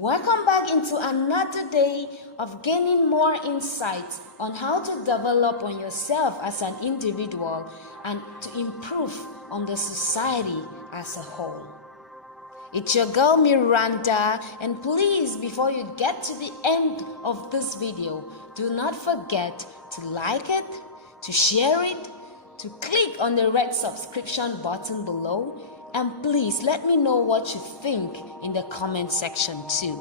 Welcome back into another day of gaining more insights on how to develop on yourself as an individual and to improve on the society as a whole. It's your girl Miranda, and please, before you get to the end of this video, do not forget to like it, to share it, to click on the red subscription button below, and please let me know what you think in the comment section too.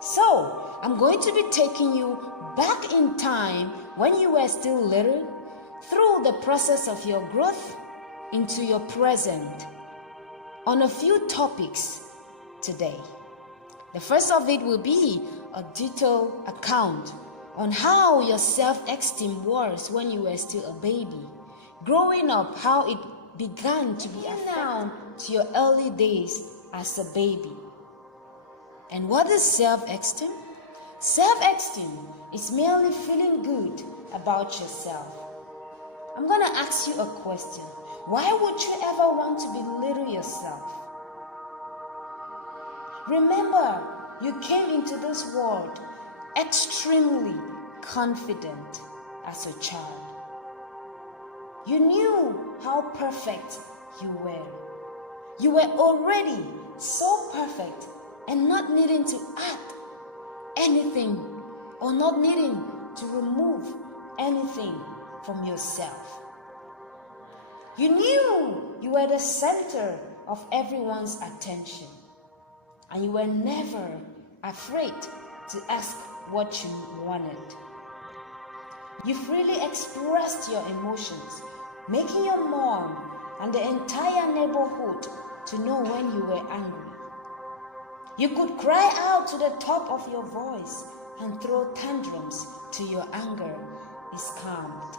So, I'm going to be taking you back in time when you were still little, through the process of your growth into your present, on a few topics today. The first of it will be a detailed account on how your self-esteem was when you were still a baby, growing up, how it began to be affected to your early days as a baby. And what is self-esteem? Self-esteem is merely feeling good about yourself. I'm going to ask you a question. Why would you ever want to belittle yourself? Remember, you came into this world extremely confident as a child. You knew how perfect you were. You were already so perfect and not needing to add anything or not needing to remove anything from yourself. You knew you were the center of everyone's attention, and you were never afraid to ask what you wanted. You freely expressed your emotions, making your mom and the entire neighborhood to know when you were angry. You could cry out to the top of your voice and throw tantrums till your anger is calmed.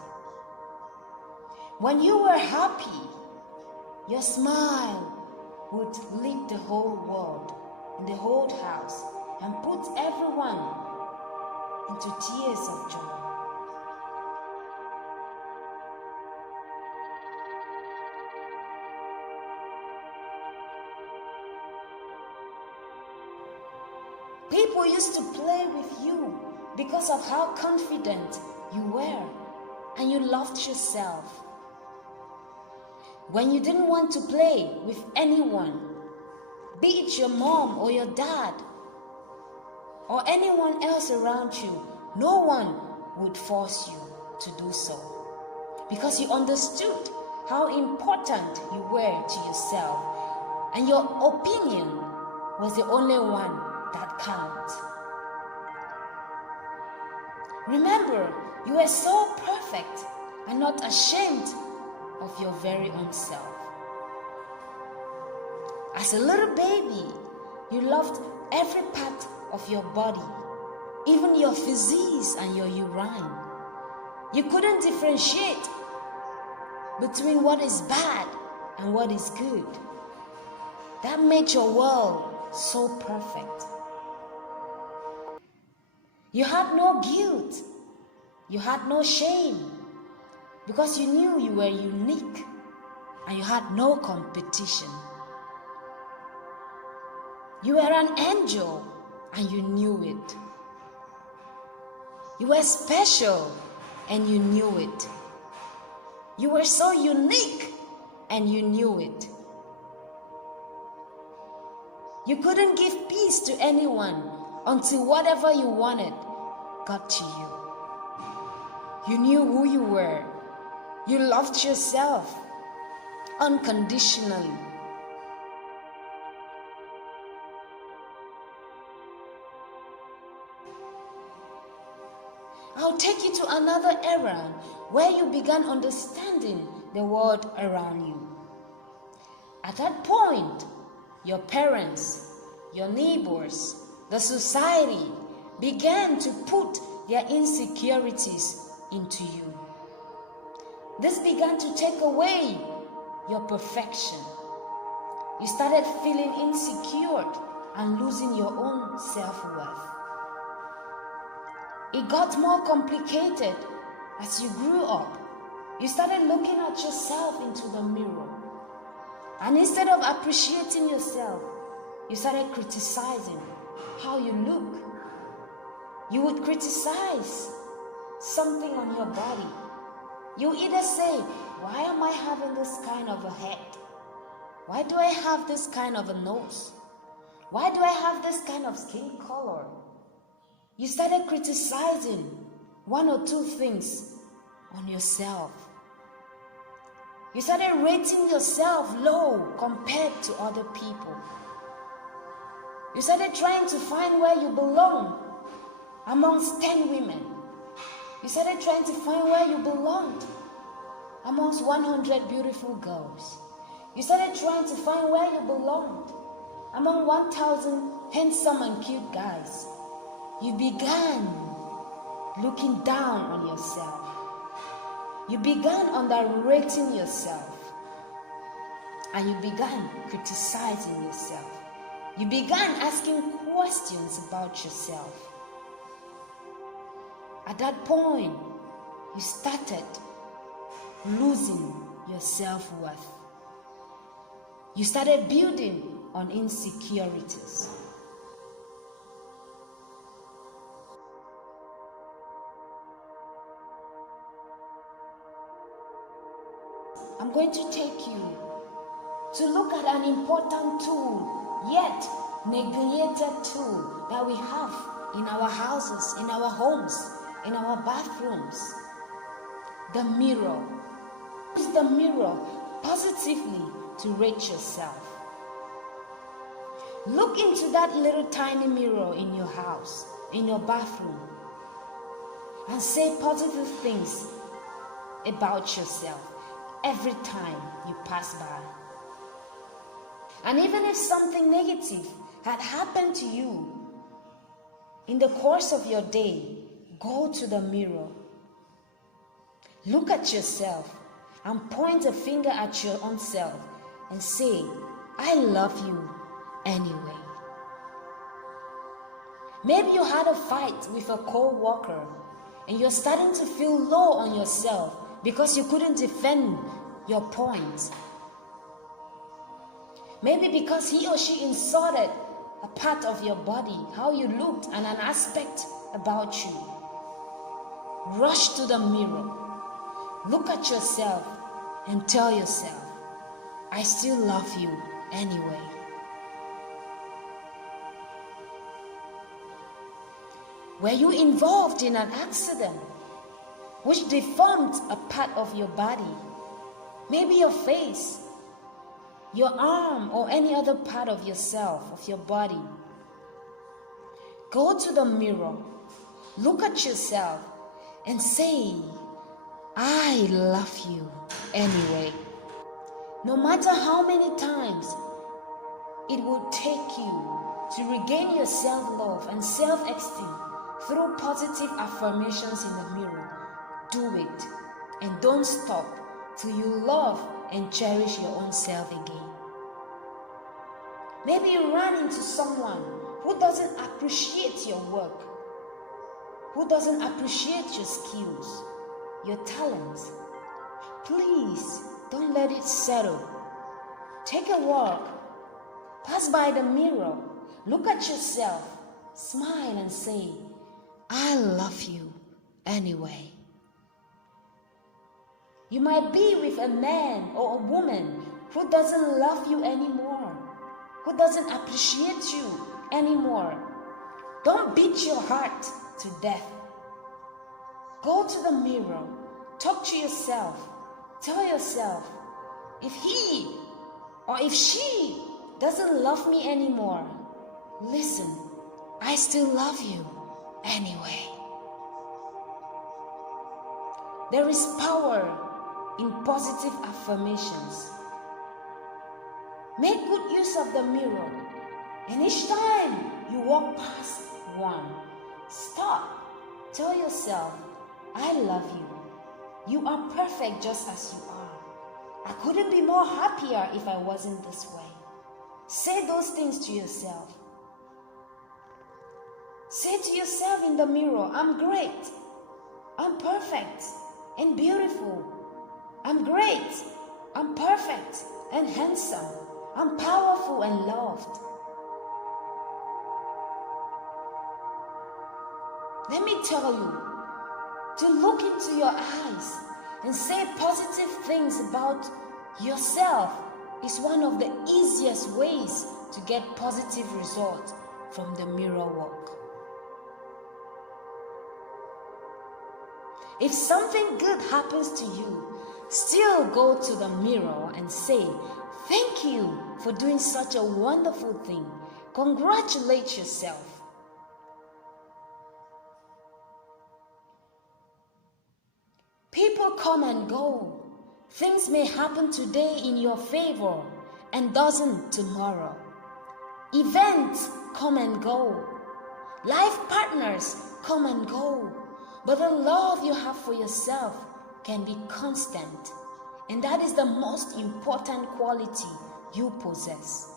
When you were happy, your smile would lead the whole world and the whole house and put everyone into tears of joy. People used to play with you because of how confident you were, and you loved yourself. When you didn't want to play with anyone, be it your mom or your dad or anyone else around you, no one would force you to do so, because you understood how important you were to yourself, and your opinion was the only one that counts. Remember, you were so perfect and not ashamed of your very own self. As a little baby, you loved every part of your body, even your physique and your urine. You couldn't differentiate between what is bad and what is good. That made your world so perfect. You had no guilt. You had no shame, because you knew you were unique and you had no competition. You were an angel and you knew it. You were special and you knew it. You were so unique and you knew it. You couldn't give peace to anyone until whatever you wanted got to you. You knew who you were. You loved yourself unconditionally. I'll take you to another era where you began understanding the world around you. At that point, your parents, your neighbors, the society began to put their insecurities into you. This began to take away your perfection. You started feeling insecure and losing your own self-worth. It got more complicated as you grew up. You started looking at yourself into the mirror. And instead of appreciating yourself, you started criticizing how you look. You would criticize something on your body. You either say, why am I having this kind of a head? Why do I have this kind of a nose? Why do I have this kind of skin color? You started criticizing one or two things on yourself. You started rating yourself low compared to other people. You started trying to find where you belong amongst 10 women. You started trying to find where you belonged amongst 100 beautiful girls. You started trying to find where you belonged among 1,000 handsome and cute guys. You began looking down on yourself. You began underrating yourself. And you began criticizing yourself. You began asking questions about yourself. At that point, you started losing your self-worth. You started building on insecurities. I'm going to take you to look at an important tool, yet neglected tool that we have in our houses, in our homes, in our bathrooms. The mirror. Use the mirror positively to rate yourself. Look into that little tiny mirror in your house, in your bathroom, and say positive things about yourself every time you pass by. And even if something negative had happened to you in the course of your day, go to the mirror. Look at yourself and point a finger at your own self and say, I love you anyway. Maybe you had a fight with a co-worker and you're starting to feel low on yourself because you couldn't defend your point. Maybe because he or she insulted a part of your body, how you looked, and an aspect about you. Rush to the mirror. Look at yourself and tell yourself, I still love you anyway. Were you involved in an accident which deformed a part of your body? Maybe your face, your arm, or any other part of yourself, of your body. Go to the mirror, look at yourself, and say, I love you anyway. No matter how many times it will take you to regain your self-love and self-esteem through positive affirmations in the mirror, do it, and don't stop till you love and cherish your own self again. Maybe you ran into someone who doesn't appreciate your work, who doesn't appreciate your skills, your talents. Please don't let it settle. Take a walk, pass by the mirror, look at yourself, smile and say, I love you anyway. You might be with a man or a woman who doesn't love you anymore, who doesn't appreciate you anymore. Don't beat your heart to death. Go to the mirror, talk to yourself, tell yourself, if he or if she doesn't love me anymore, listen, I still love you anyway. There is power in positive affirmations. Make good use of the mirror, and each time you walk past one, stop, tell yourself, I love you. You are perfect just as you are. I couldn't be more happier if I wasn't this way. Say those things to yourself. Say to yourself in the mirror, I'm great, I'm perfect and beautiful. I'm great, I'm perfect and handsome. I'm powerful and loved. Let me tell you, to look into your eyes and say positive things about yourself is one of the easiest ways to get positive results from the mirror work. If something good happens to you, still go to the mirror and say, "Thank you for doing such a wonderful thing." Congratulate yourself. People come and go. Things may happen today in your favor and doesn't tomorrow. Events come and go. Life partners come and go. But the love you have for yourself can be constant. And that is the most important quality you possess.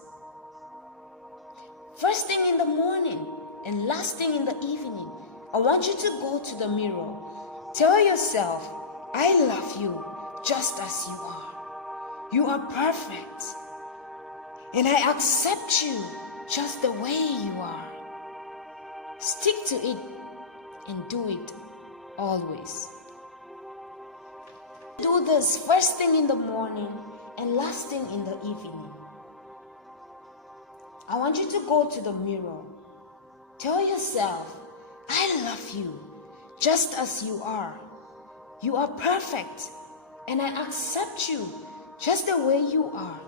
First thing in the morning and last thing in the evening, I want you to go to the mirror. Tell yourself, "I love you just as you are. You are perfect. And I accept you just the way you are." Stick to it and do it always. Do this first thing in the morning and last thing in the evening. I want you to go to the mirror. Tell yourself, "I love you just as you are. You are perfect, and I accept you just the way you are."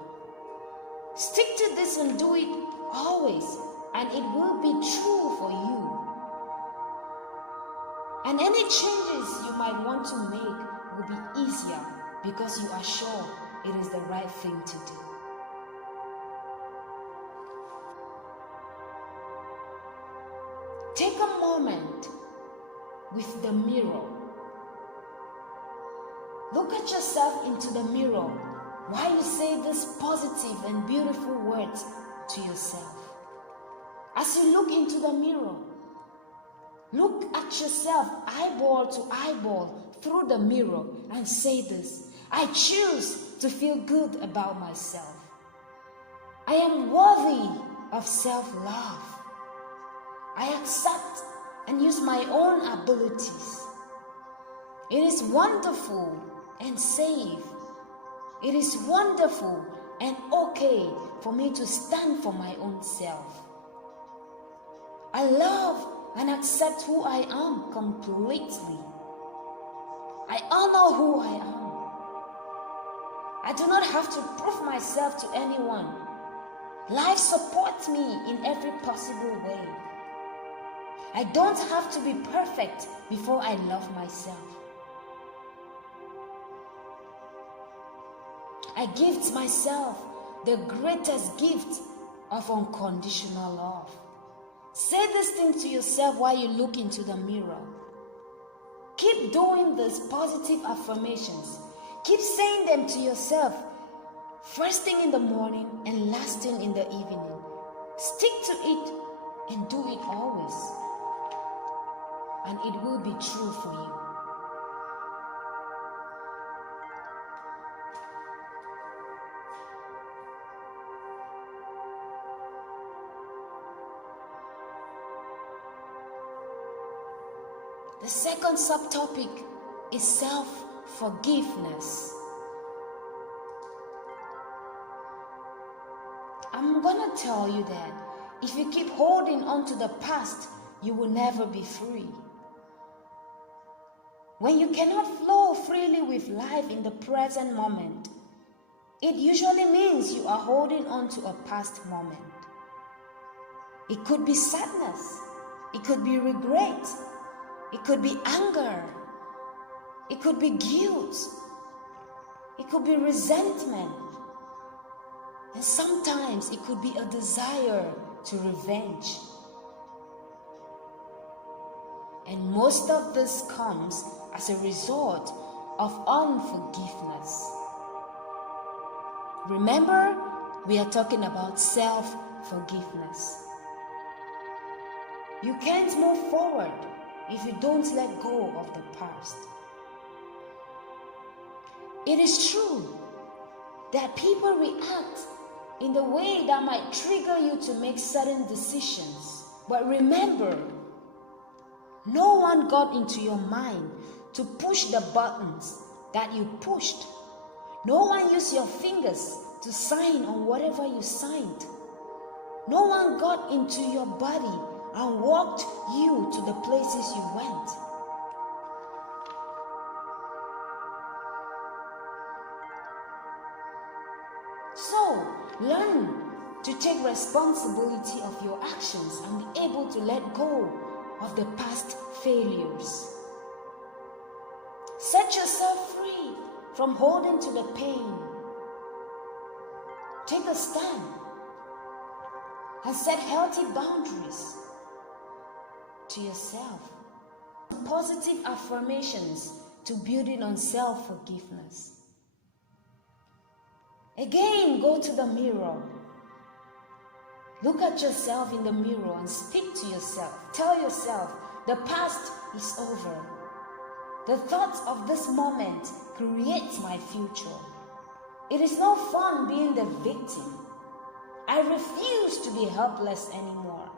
Stick to this and do it always, and it will be true for you. And any changes you might want to make will be easier because you are sure it is the right thing to do. Take a moment with the mirror. Look at yourself into the mirror while you say these positive and beautiful words to yourself. As you look into the mirror, look at yourself eyeball to eyeball through the mirror and say this: "I choose to feel good about myself. I am worthy of self-love. I accept and use my own abilities. It is wonderful and safe. It is wonderful and okay for me to stand for my own self. I love and accept who I am completely. I honor who I am. I do not have to prove myself to anyone. Life supports me in every possible way. I don't have to be perfect before I love myself. I gift myself the greatest gift of unconditional love." Say this thing to yourself while you look into the mirror. Keep doing these positive affirmations. Keep saying them to yourself first thing in the morning and last thing in the evening. Stick to it and do it always, and it will be true for you. The second subtopic is self-forgiveness. I'm gonna tell you that if you keep holding on to the past, you will never be free. When you cannot flow freely with life in the present moment, it usually means you are holding on to a past moment. It could be sadness, it could be regret, it could be anger, it could be guilt, it could be resentment, and sometimes it could be a desire to revenge. And most of this comes as a result of unforgiveness. Remember, we are talking about self-forgiveness. You can't move forward if you don't let go of the past. It is true that people react in the way that might trigger you to make certain decisions. But remember, No one got into your mind to push the buttons that you pushed. No one used your fingers to sign on whatever you signed. No one got into your body and walked you to the places you went. So, learn to take responsibility of your actions and be able to let go of the past failures. Set yourself free from holding to the pain. Take a stand and set healthy boundaries to yourself. Positive affirmations to building on self-forgiveness. Again, go to the mirror. Look at yourself in the mirror and speak to yourself. Tell yourself, the past is over. The thoughts of this moment create my future. It is no fun being the victim. I refuse to be helpless anymore.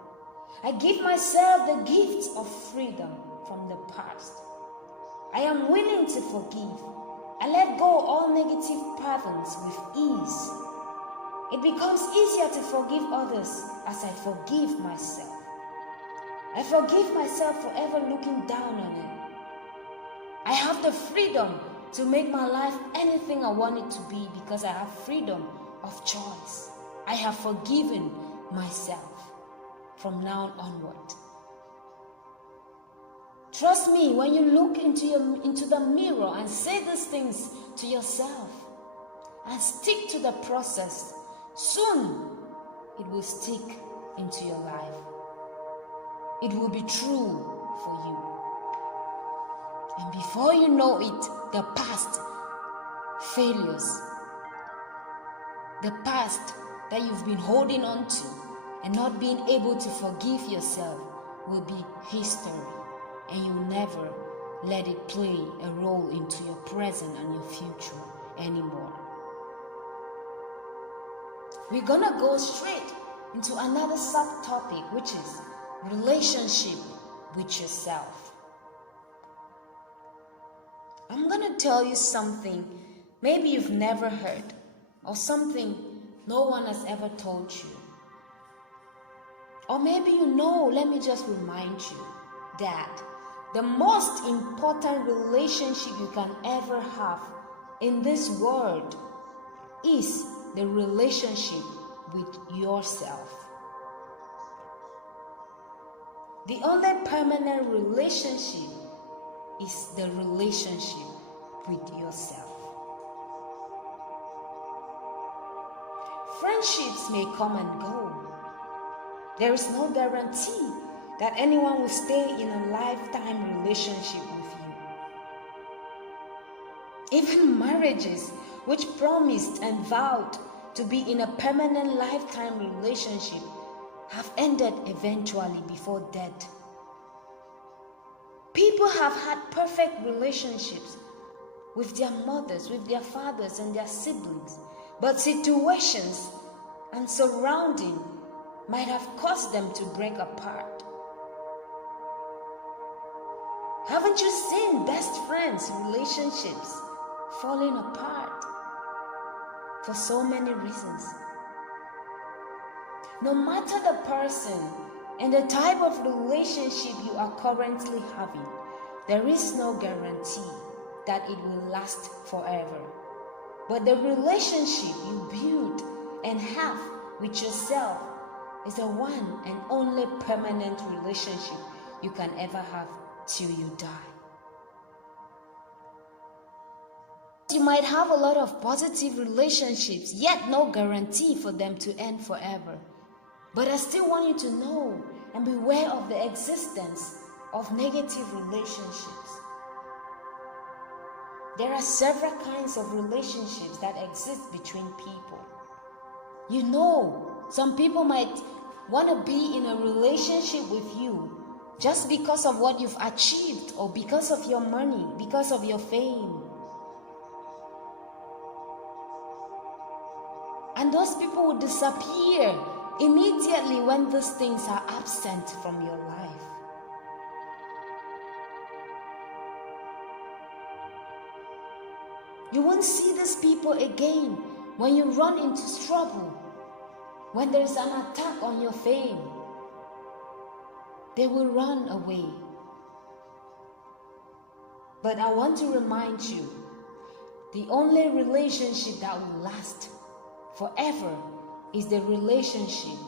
I give myself the gift of freedom from the past. I am willing to forgive. I let go all negative patterns with ease. It becomes easier to forgive others as I forgive myself. I forgive myself for ever looking down on it. I have the freedom to make my life anything I want it to be because I have freedom of choice. I have forgiven myself from now onward. Trust me, when you look into the mirror and say these things to yourself and stick to the process, soon it will stick into your life. It will be true for you. And before you know it, the past failures, the past that you've been holding on to and not being able to forgive yourself will be history, and you'll never let it play a role into your present and your future anymore. We're gonna go straight into another subtopic, which is relationship with yourself. I'm gonna tell you something maybe you've never heard, or something no one has ever told you. Or maybe you know, let me just remind you that the most important relationship you can ever have in this world is the relationship with yourself. The only permanent relationship is the relationship with yourself. Friendships may come and go. There is no guarantee that anyone will stay in a lifetime relationship with you. Even marriages, which promised and vowed to be in a permanent lifetime relationship, have ended eventually before death. People have had perfect relationships with their mothers, with their fathers and their siblings, but situations and surrounding might have caused them to break apart. Haven't you seen best friends' relationships falling apart for so many reasons? No matter the person and the type of relationship you are currently having, there is no guarantee that it will last forever. But the relationship you build and have with yourself is the one and only permanent relationship you can ever have till you die. You might have a lot of positive relationships, yet no guarantee for them to end forever. But I still want you to know and beware of the existence of negative relationships. There are several kinds of relationships that exist between people. You know, some people might want to be in a relationship with you just because of what you've achieved, or because of your money, because of your fame. And those people will disappear immediately when these things are absent from your life. You won't see these people again when you run into trouble, when there is an attack on your fame. They will run away. But I want to remind you, the only relationship that will last forever is the relationship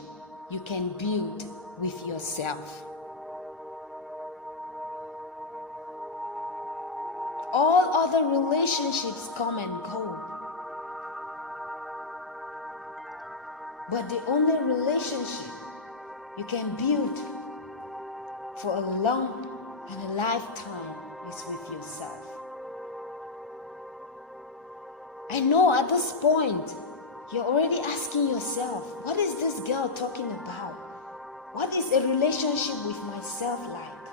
you can build with yourself. All other relationships come and go. But the only relationship you can build for a long and a lifetime is with yourself. I know at this point, you're already asking yourself, what is this girl talking about? What is a relationship with myself like?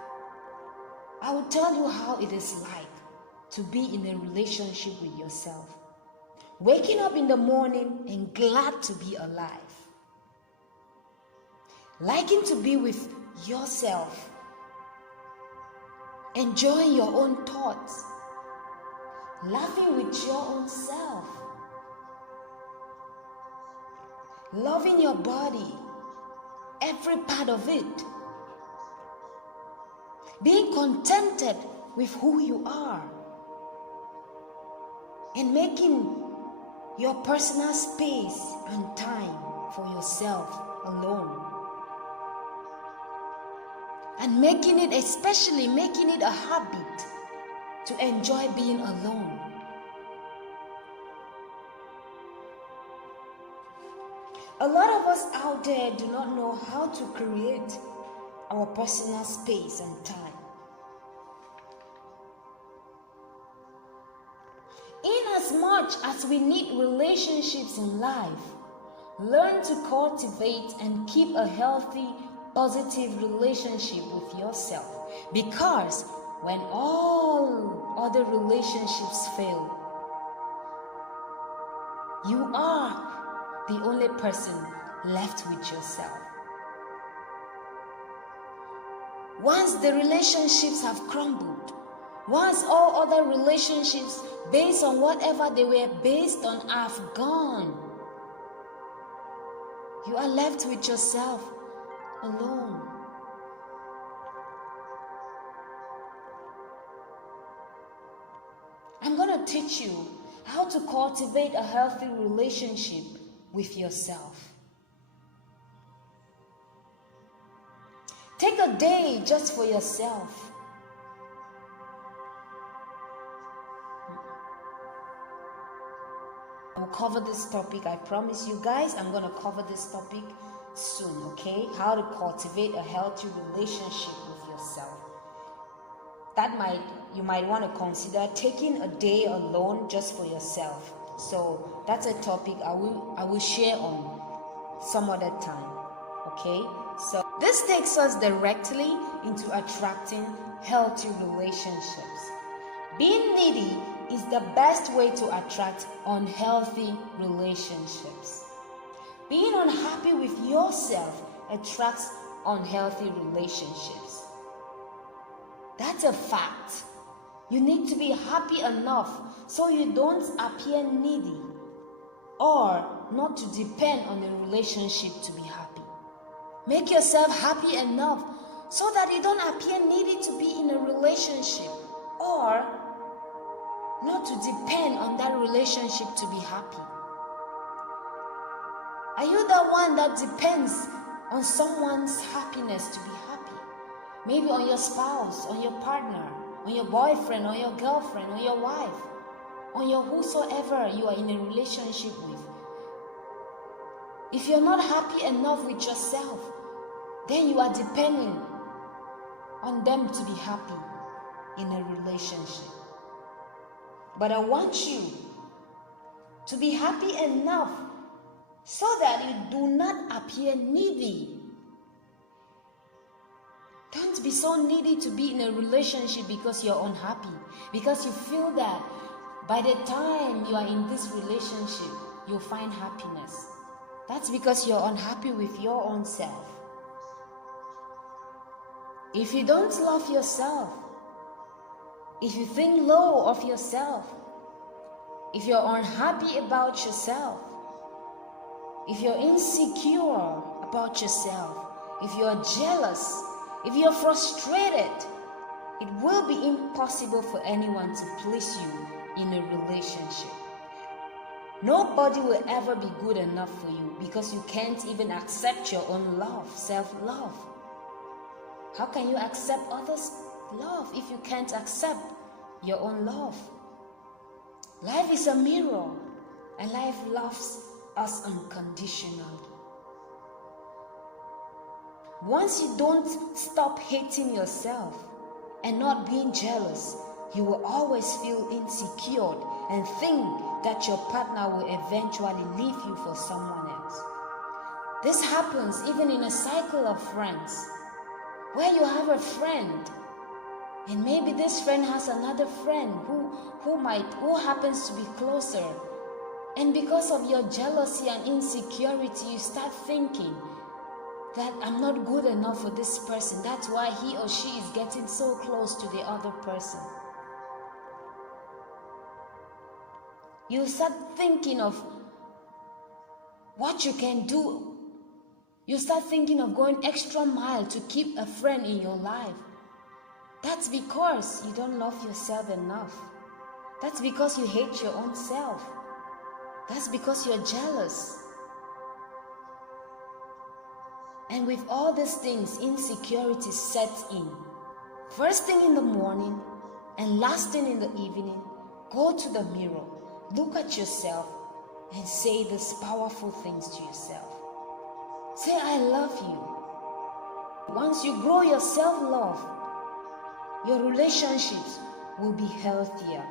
I will tell you how it is like to be in a relationship with yourself. Waking up in the morning and glad to be alive. Liking to be with yourself. Enjoying your own thoughts. Laughing with your own self. Loving your body, every part of it. Being contented with who you are. And making your personal space and time for yourself alone. And especially making it a habit to enjoy being alone. A lot of us out there do not know how to create our personal space and time. Inasmuch as we need relationships in life, learn to cultivate and keep a healthy, positive relationship with yourself. Because when all other relationships fail, you are the only person left with yourself. Once the relationships have crumbled, once all other relationships based on whatever they were based on have gone, you are left with yourself alone. I'm going to teach you how to cultivate a healthy relationship with yourself. Take a day just for yourself. I will cover this topic. I promise you guys, I'm going to cover this topic soon, okay? How to cultivate a healthy relationship with yourself. You might want to consider taking a day alone just for yourself. So that's a topic I will share on some other time, okay? So this takes us directly into attracting healthy relationships. Being needy is the best way to attract unhealthy relationships. Being unhappy with yourself attracts unhealthy relationships. That's a fact. You need to be happy enough so you don't appear needy or not to depend on a relationship to be happy. Make yourself happy enough so that you don't appear needy to be in a relationship or not to depend on that relationship to be happy. Are you the one that depends on someone's happiness to be happy? Maybe on your spouse, on your partner, on your boyfriend, on your girlfriend, on your wife, on your whosoever you are in a relationship with. If you're not happy enough with yourself, then you are depending on them to be happy in a relationship. But I want you to be happy enough so that you do not appear needy. Don't be so needy to be in a relationship because you're unhappy, because you feel that by the time you are in this relationship, you'll find happiness. That's because you're unhappy with your own self. If you don't love yourself, if you think low of yourself, if you're unhappy about yourself, if you're insecure about yourself, if you're jealous, if you're frustrated, it will be impossible for anyone to please you in a relationship. Nobody will ever be good enough for you because you can't even accept your own love, self-love. How can you accept others' love if you can't accept your own love? Life is a mirror, and life loves us unconditionally. Once you don't stop hating yourself and not being jealous, you will always feel insecure and think that your partner will eventually leave you for someone else. This happens even in a cycle of friends, where you have a friend and maybe this friend has another friend who happens to be closer, and because of your jealousy and insecurity you start thinking that I'm not good enough for this person. That's why he or she is getting so close to the other person. You start thinking of what you can do. You start thinking of going extra mile to keep a friend in your life. That's because you don't love yourself enough. That's because you hate your own self. That's because you're jealous. And with all these things, insecurity sets in. First thing in the morning and last thing in the evening, go to the mirror, look at yourself, and say these powerful things to yourself. Say, I love you. Once you grow your self-love, your relationships will be healthier.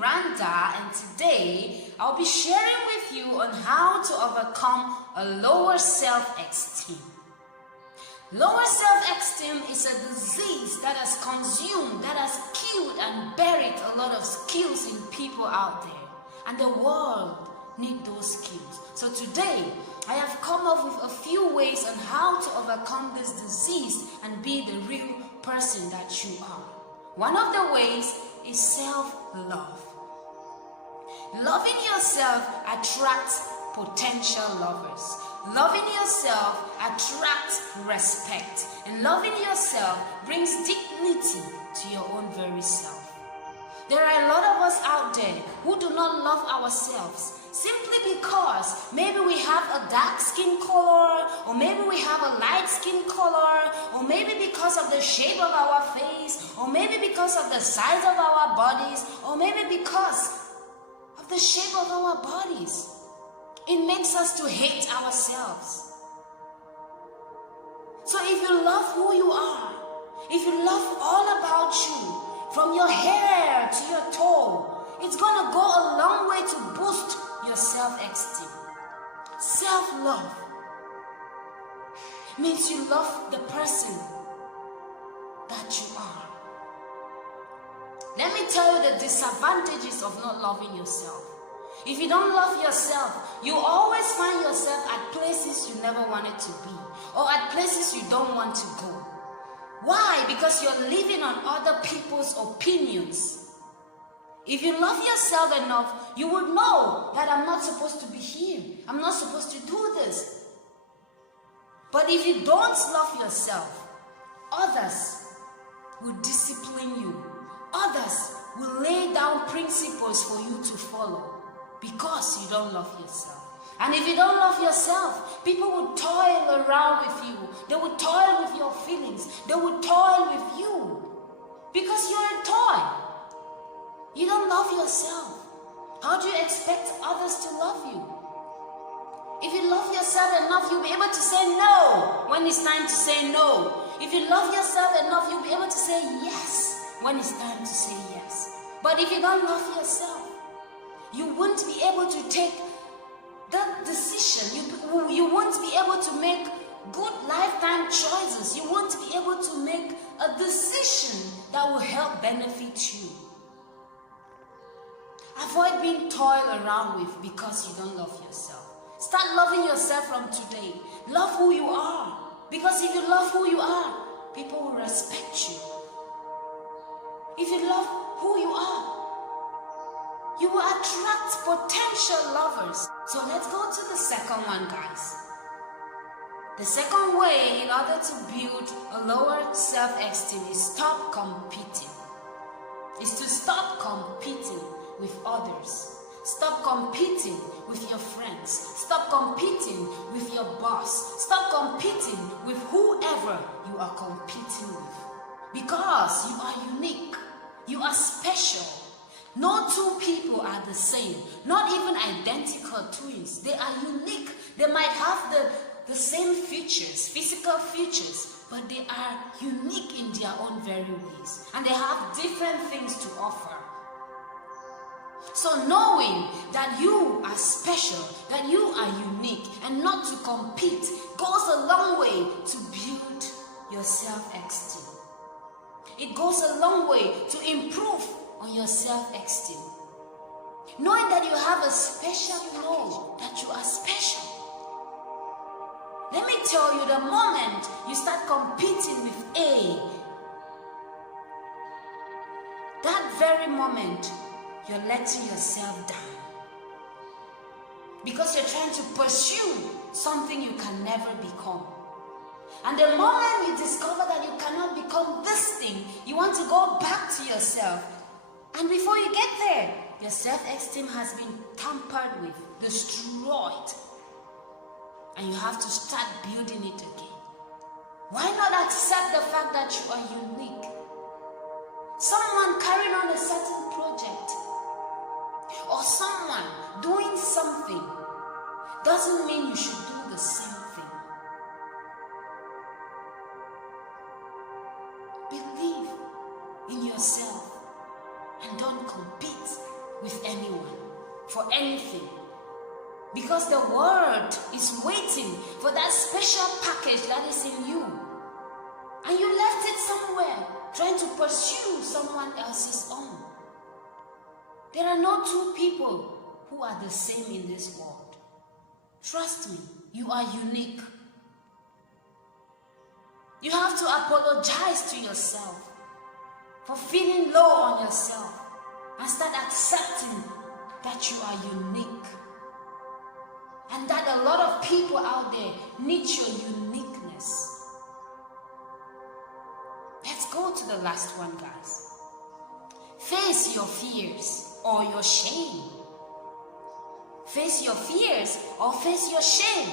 Miranda, and today I'll be sharing with you on how to overcome a lower self-esteem. Lower self-esteem is a disease that has consumed, that has killed and buried a lot of skills in people out there. And the world needs those skills. So today, I have come up with a few ways on how to overcome this disease and be the real person that you are. One of the ways is self-love. Loving yourself attracts potential lovers. Loving yourself attracts respect. And loving yourself brings dignity to your own very self. There are a lot of us out there who do not love ourselves simply because maybe we have a dark skin color, or maybe we have a light skin color, or maybe because of the shape of our face, or maybe because of the size of our bodies, or maybe because of the shape of our bodies. It makes us to hate ourselves. So if you love who you are, if you love all about you, from your hair to your toe, it's going to go a long way to boost your self-esteem. Self-love means you love the person that you are. Let me tell you the disadvantages of not loving yourself. If you don't love yourself, you always find yourself at places you never wanted to be, or at places you don't want to go. Why? Because you're living on other people's opinions. If you love yourself enough, you would know that I'm not supposed to be here. I'm not supposed to do this. But if you don't love yourself, others will discipline you. Others will lay down principles for you to follow because you don't love yourself. And if you don't love yourself, people will toil around with you. They will toil with your feelings. They will toil with you because you're a toy. You don't love yourself. How do you expect others to love you? If you love yourself enough, you'll be able to say no when it's time to say no. If you love yourself enough, you'll be able to say yes when it's time to say yes. But if you don't love yourself, you won't be able to take that decision. You won't be able to make good lifetime choices. You won't be able to make a decision that will help benefit you. Avoid being toiled around with because you don't love yourself. Start loving yourself from today. Love who you are. Because if you love who you are, people will respect you. If you love who you are, you will attract potential lovers. So let's go to the second one, guys. The second way in order to build a lower self-esteem is stop competing. Is to stop competing with others. Stop competing with your friends. Stop competing with your boss. Stop competing with whoever you are competing with. Because you are unique. You are special. No two people are the same. Not even identical twins. They are unique. They might have the same features, physical features, but they are unique in their own very ways. And they have different things to offer. So knowing that you are special, that you are unique, and not to compete goes a long way to build your self-esteem. It goes a long way to improve on your self-esteem. Knowing that you have a special, know that you are special. Let me tell you, the moment you start competing with A, that very moment, you're letting yourself down. Because you're trying to pursue something you can never become. And the moment you discover that you cannot become this thing, you want to go back to yourself. And before you get there, your self-esteem has been tampered with, destroyed. And you have to start building it again. Why not accept the fact that you are unique? Someone carrying on a certain project, or someone doing something, doesn't mean you should do the same thing. Believe in yourself and don't compete. anything. Because the world is waiting for that special package that is in you. And you left it somewhere, trying to pursue someone else's own. There are no two people who are the same in this world. Trust me, you are unique. You have to apologize to yourself for feeling low on yourself and start accepting that you are unique. And that a lot of people out there need your uniqueness. Let's go to the last one, guys. Face your fears or your shame. Face your fears or face your shame.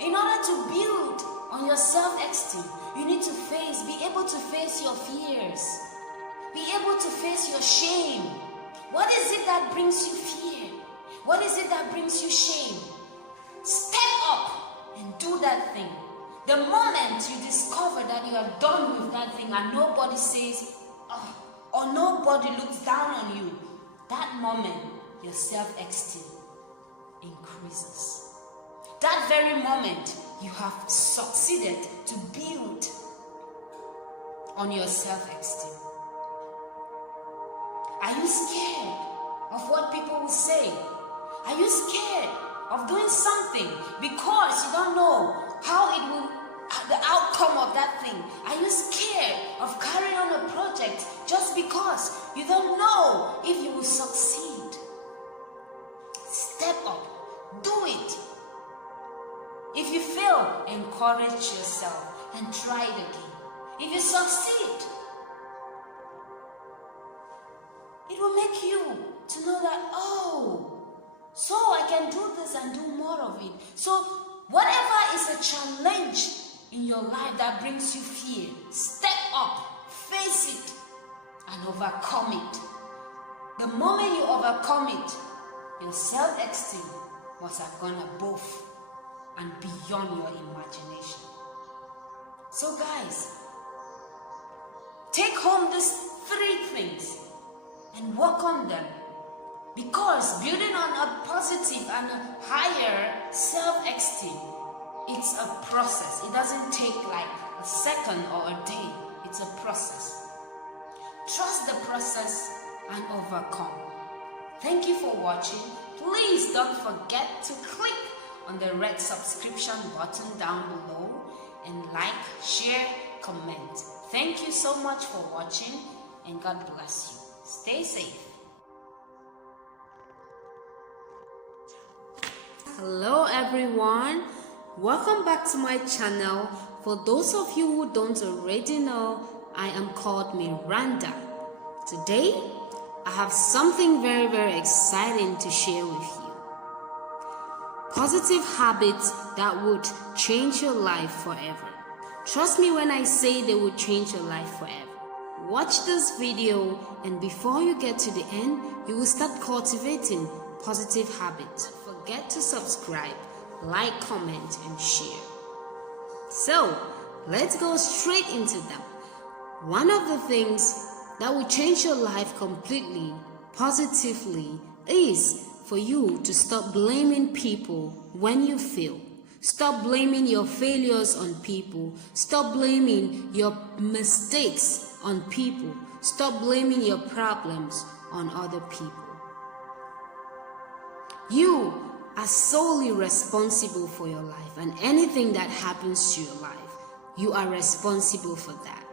In order to build on your self-esteem, you need to be able to face your fears. Be able to face your shame. What is it that brings you fear? What is it that brings you shame? Step up and do that thing. The moment you discover that you are done with that thing and nobody says, oh, or nobody looks down on you, that moment your self-esteem increases. That very moment you have succeeded to build on your self-esteem. Are you scared of what people will say? Are you scared of doing something because you don't know how it will, the outcome of that thing? Are you scared of carrying on a project just because you don't know if you will succeed? Step up, do it. If you fail, encourage yourself and try it again. If you succeed, it will make you to know that, oh, so I can do this and do more of it. So whatever is a challenge in your life that brings you fear, step up, face it, and overcome it. The moment you overcome it, your self-esteem must have gone above and beyond your imagination. So guys, take home these 3 things and work on them. Because building on a positive and a higher self-esteem, it's a process. It doesn't take like a second or a day. It's a process. Trust the process and overcome. Thank you for watching. Please don't forget to click on the red subscription button down below and like, share, comment. Thank you so much for watching and God bless you. Stay safe. Hello everyone, welcome back to my channel. For those of you who don't already know, I am called Miranda. Today, I have something very, very exciting to share with you. Positive habits that would change your life forever. Trust me when I say they will change your life forever. Watch this video and before you get to the end, you will start cultivating positive habits. Don't forget to subscribe, like, comment, and share. So, let's go straight into them. One of the things that will change your life completely, positively, is for you to stop blaming people when you fail. Stop blaming your failures on people. Stop blaming your mistakes on people. Stop blaming your problems on other people. You are solely responsible for your life, and anything that happens to your life, you are responsible for that.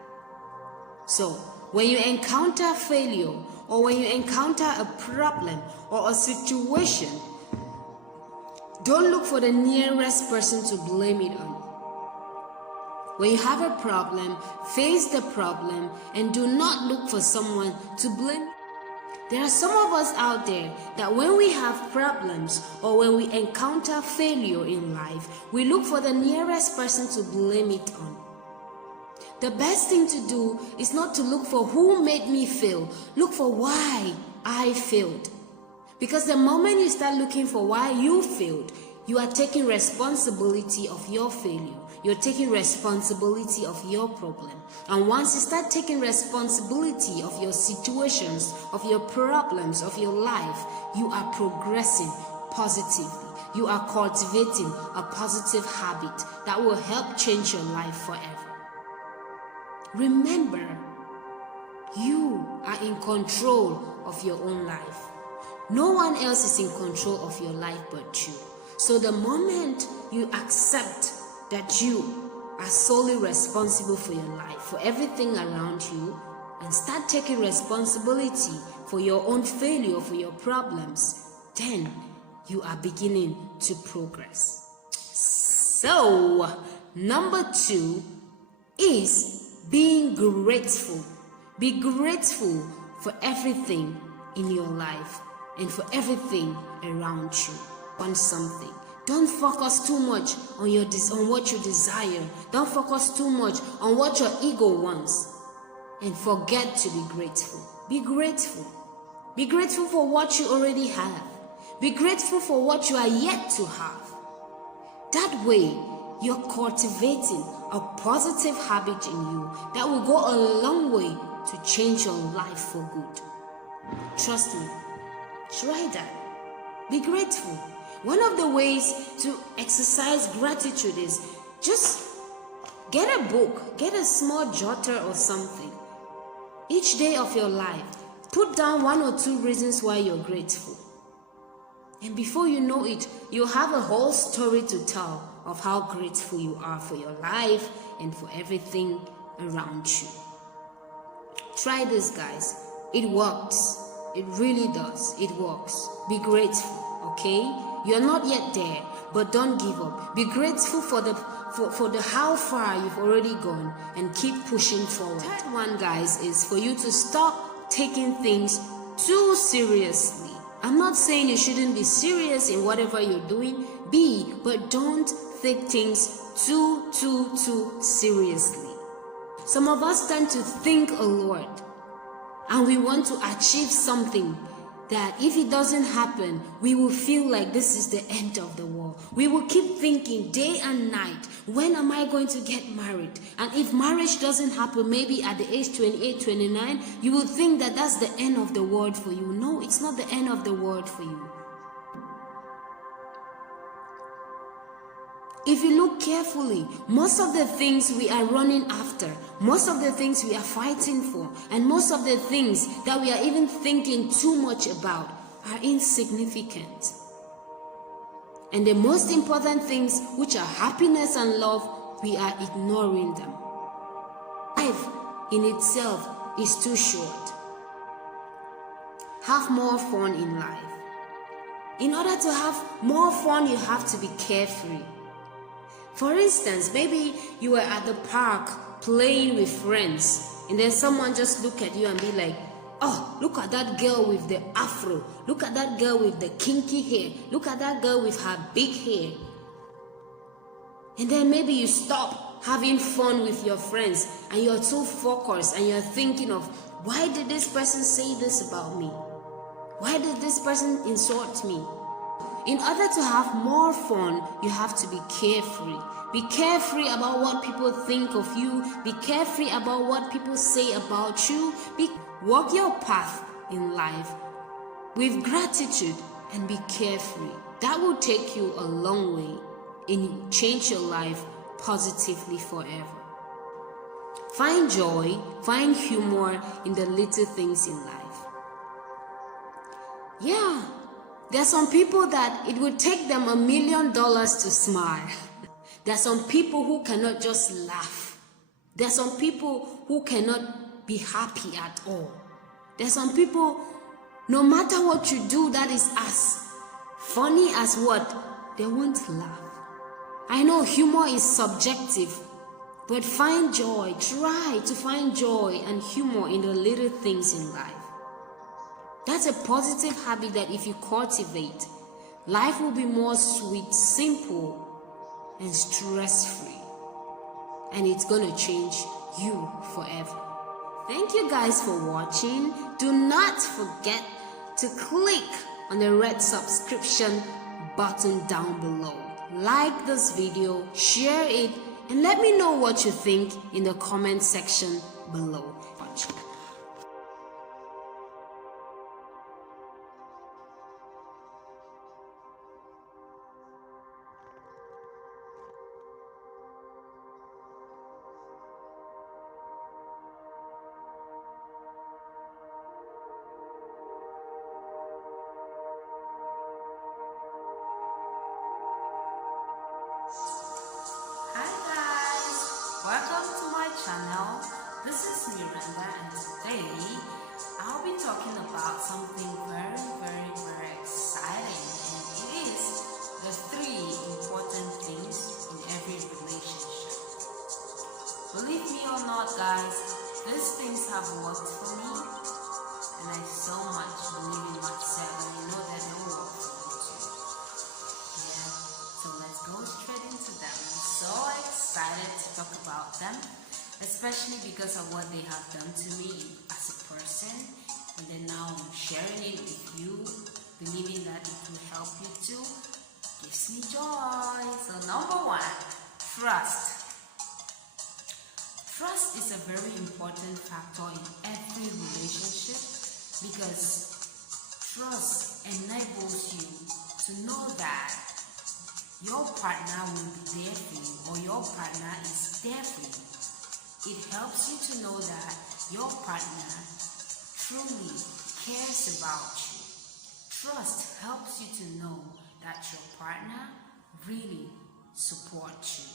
So, when you encounter failure, or when you encounter a problem or a situation, don't look for the nearest person to blame it on. When you have a problem, face the problem and do not look for someone to blame. There are some of us out there that when we have problems or when we encounter failure in life, we look for the nearest person to blame it on. The best thing to do is not to look for who made me fail. Look for why I failed. Because the moment you start looking for why you failed, you are taking responsibility of your failure. you're taking responsibility of your problem. And once you start taking responsibility of your situations, of your problems, of your life, you are progressing positively. You are cultivating a positive habit that will help change your life forever. Remember, you are in control of your own life. No one else is in control of your life but you. So the moment you accept that you are solely responsible for your life, for everything around you, and start taking responsibility for your own failure, for your problems, then you are beginning to progress. So, number 2 is being grateful. Be grateful for everything in your life and for everything around you. On something. Don't focus too much on what you desire. Don't focus too much on what your ego wants. And forget to be grateful. Be grateful. Be grateful for what you already have. Be grateful for what you are yet to have. That way, you're cultivating a positive habit in you that will go a long way to change your life for good. Trust me. Try that. Be grateful. One of the ways to exercise gratitude is just get a book, get a small jotter or something. Each day of your life, put down 1 or 2 reasons why you're grateful. And before you know it, you'll have a whole story to tell of how grateful you are for your life and for everything around you. Try this, guys. It works. It really does. It works. Be grateful, okay? You're not yet there, but don't give up. Be grateful for the how far you've already gone and keep pushing forward. Third one, guys, is for you to stop taking things too seriously. I'm not saying you shouldn't be serious in whatever you're doing. But don't take things too seriously. Some of us tend to think a lot, and we want to achieve something that if it doesn't happen, we will feel like this is the end of the world. We will keep thinking day and night, when am I going to get married? And if marriage doesn't happen, maybe at the age 28, 29, you will think that that's the end of the world for you. No, it's not the end of the world for you. If you look carefully, most of the things we are running after, most of the things we are fighting for, and most of the things that we are even thinking too much about are insignificant. And the most important things, which are happiness and love, we are ignoring them. Life in itself is too short. Have more fun in life. In order to have more fun, you have to be carefree. For instance, maybe you were at the park playing with friends, and then someone just look at you and be like, oh, look at that girl with the afro. Look at that girl with the kinky hair. Look at that girl with her big hair. And then maybe you stop having fun with your friends and you're too focused and you're thinking of, why did this person say this about me? Why did this person insult me? In order to have more fun, you have to be carefree. Be carefree about what people think of you. Be carefree about what people say about you. Walk your path in life with gratitude and be carefree. That will take you a long way and change your life positively forever. Find joy, find humor in the little things in life. Yeah. There are some people that it would take them $1 million to smile. There are some people who cannot just laugh. There are some people who cannot be happy at all. There are some people, no matter what you do that is as funny as what, they won't laugh. I know humor is subjective, but find joy. Try to find joy and humor in the little things in life. That's a positive habit that if you cultivate, life will be more sweet, simple, and stress-free. And it's going to change you forever. Thank you guys for watching. Do not forget to click on the red subscription button down below. Like this video, share it, and let me know what you think in the comment section below. Hi guys, welcome to my channel. This is Miranda, and today I'll be talking about something very exciting, and it is the 3 important things in every relationship. Believe me or not guys, these things have worked for me, and I so much believe in myself, and I know that they will work for you too. Yeah, so let's go straight into them. I'm so excited to talk about them, especially because of what they have done to me as a person, and then now I'm sharing it with you, believing that it will help you too. Gives me joy. So number 1, trust. Trust is a very important factor in every relationship, because trust enables you to know that your partner will be there for you, or your partner is there for you. It helps you to know that your partner truly cares about you. Trust helps you to know that your partner really supports you.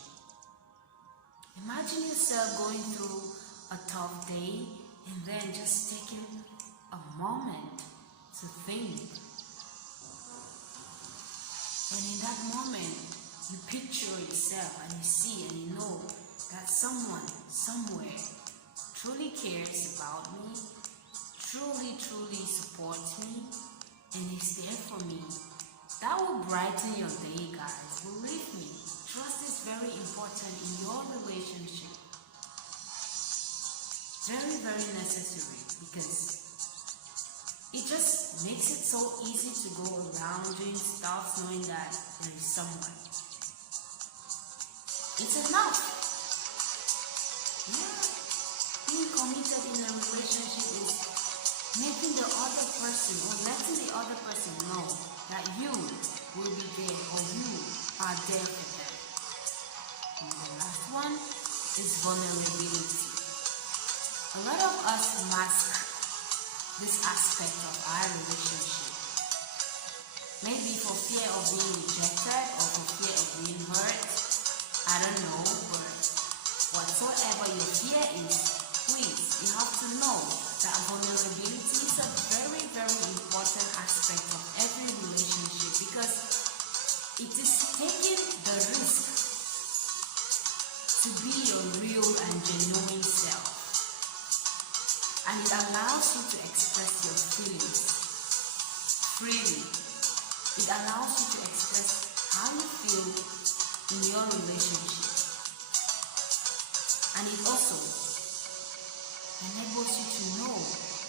Imagine yourself going through a tough day and then just taking a moment to think. And in that moment, you picture yourself and you see and you know that someone, somewhere, truly cares about me, truly supports me, and is there for me. That will brighten your day, guys. Believe me, trust is very important in your relationship. Very necessary, because it just makes it so easy to go around doing stuff knowing that there is someone. It's enough. Yeah. Being committed in a relationship is making the other person, or letting the other person know that you will be there, or you are there for them. And the last one is vulnerability. A lot of us mask this aspect of our relationship, maybe for fear of being rejected or for fear of being hurt. I don't know, but whatsoever your fear is, please, you have to know that vulnerability is a very important aspect of every relationship, because it is taking the risk to be your real and genuine self. And it allows you to express your feelings freely. It allows you to express how you feel in your relationship. And it also enables you to know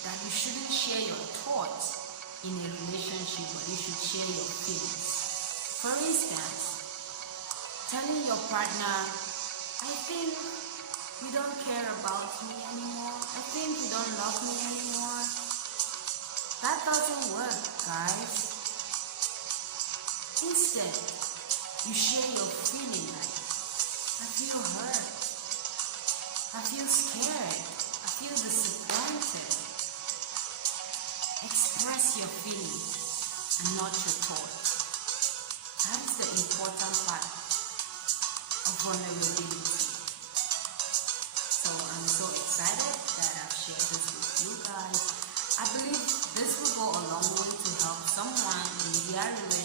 that you shouldn't share your thoughts in a relationship, but you should share your feelings. For instance, telling your partner, I think you don't care about me anymore. I think you don't love me anymore. That doesn't work, guys. Instead, you share your feeling like, I feel hurt. I feel scared. I feel disappointed. Express your feelings and not your thoughts. That is the important part of vulnerability. So I'm so excited that I've shared this with you guys. I believe this will go a long way to help someone in their relationship